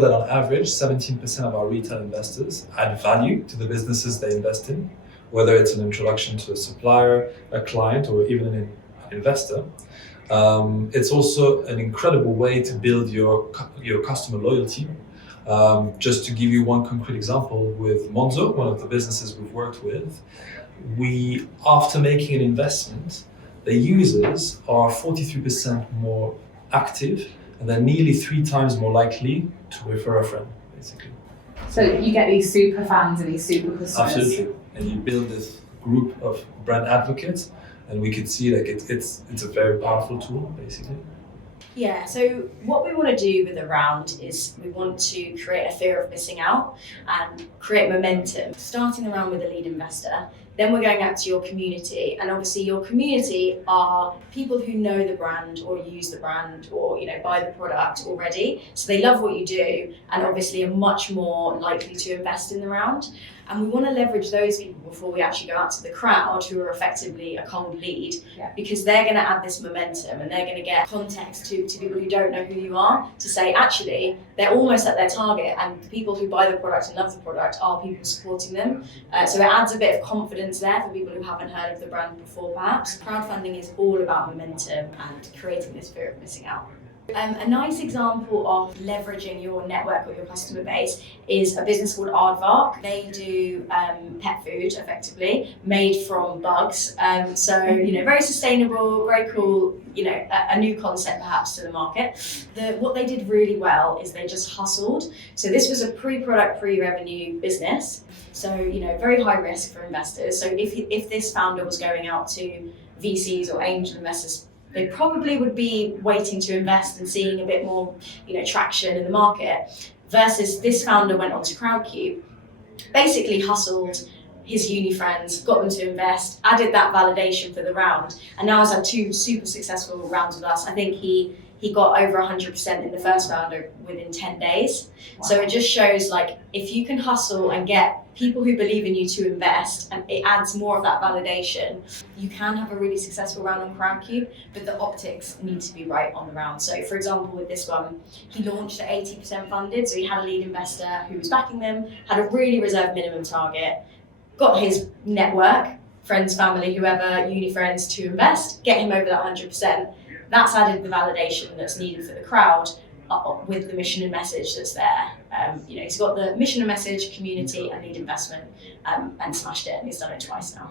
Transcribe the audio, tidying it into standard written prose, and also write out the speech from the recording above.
know that on average, 17% of our retail investors add value to the businesses they invest in, whether it's an introduction to a supplier, a client, or even an investor. It's also an incredible way to build your customer loyalty. Just to give you one concrete example, with Monzo, one of the businesses we've worked with, after making an investment, the users are 43% more active, and they're nearly 3 times more likely to refer a friend, basically. So you get these super fans and these super customers. Absolutely, and you build this group of brand advocates, and we could see like it's a very powerful tool, basically. Yeah, so what we want to do with the round is we want to create a fear of missing out and create momentum. Starting the round with a lead investor, then we're going out to your community, and obviously your community are people who know the brand or use the brand or buy the product already. So they love what you do and obviously are much more likely to invest in the round. And we want to leverage those people before we actually go out to the crowd, who are effectively a cold lead, because they're going to add this momentum and they're going to get context to people who don't know who you are, to say, actually, they're almost at their target, and the people who buy the product and love the product are people supporting them. So it adds a bit of confidence there for people who haven't heard of the brand before, perhaps. Crowdfunding is all about momentum and creating this fear of missing out. A nice example of leveraging your network or your customer base is a business called Aardvark. They do pet food, effectively, made from bugs. So, very sustainable, very cool, a new concept perhaps to the market. What they did really well is they just hustled. So this was a pre-product, pre-revenue business. So, very high risk for investors. So if this founder was going out to VCs or angel investors, they probably would be waiting to invest and seeing a bit more, traction in the market. Versus this founder went on to Crowdcube, basically hustled his uni friends, got them to invest, added that validation for the round, and now has had 2 super successful rounds with us. I think he got over 100% in the first round within 10 days. Wow. So it just shows, if you can hustle and get people who believe in you to invest, and it adds more of that validation, you can have a really successful round on Crowdcube, but the optics need to be right on the round. So for example, with this one, he launched at 80% funded, so he had a lead investor who was backing them, had a really reserved minimum target, got his network, friends, family, whoever, uni friends to invest, get him over that 100%. That's added the validation that's needed for the crowd with the mission and message that's there. He's got the mission and message, community, and lead investment, and smashed it, and he's done it twice now.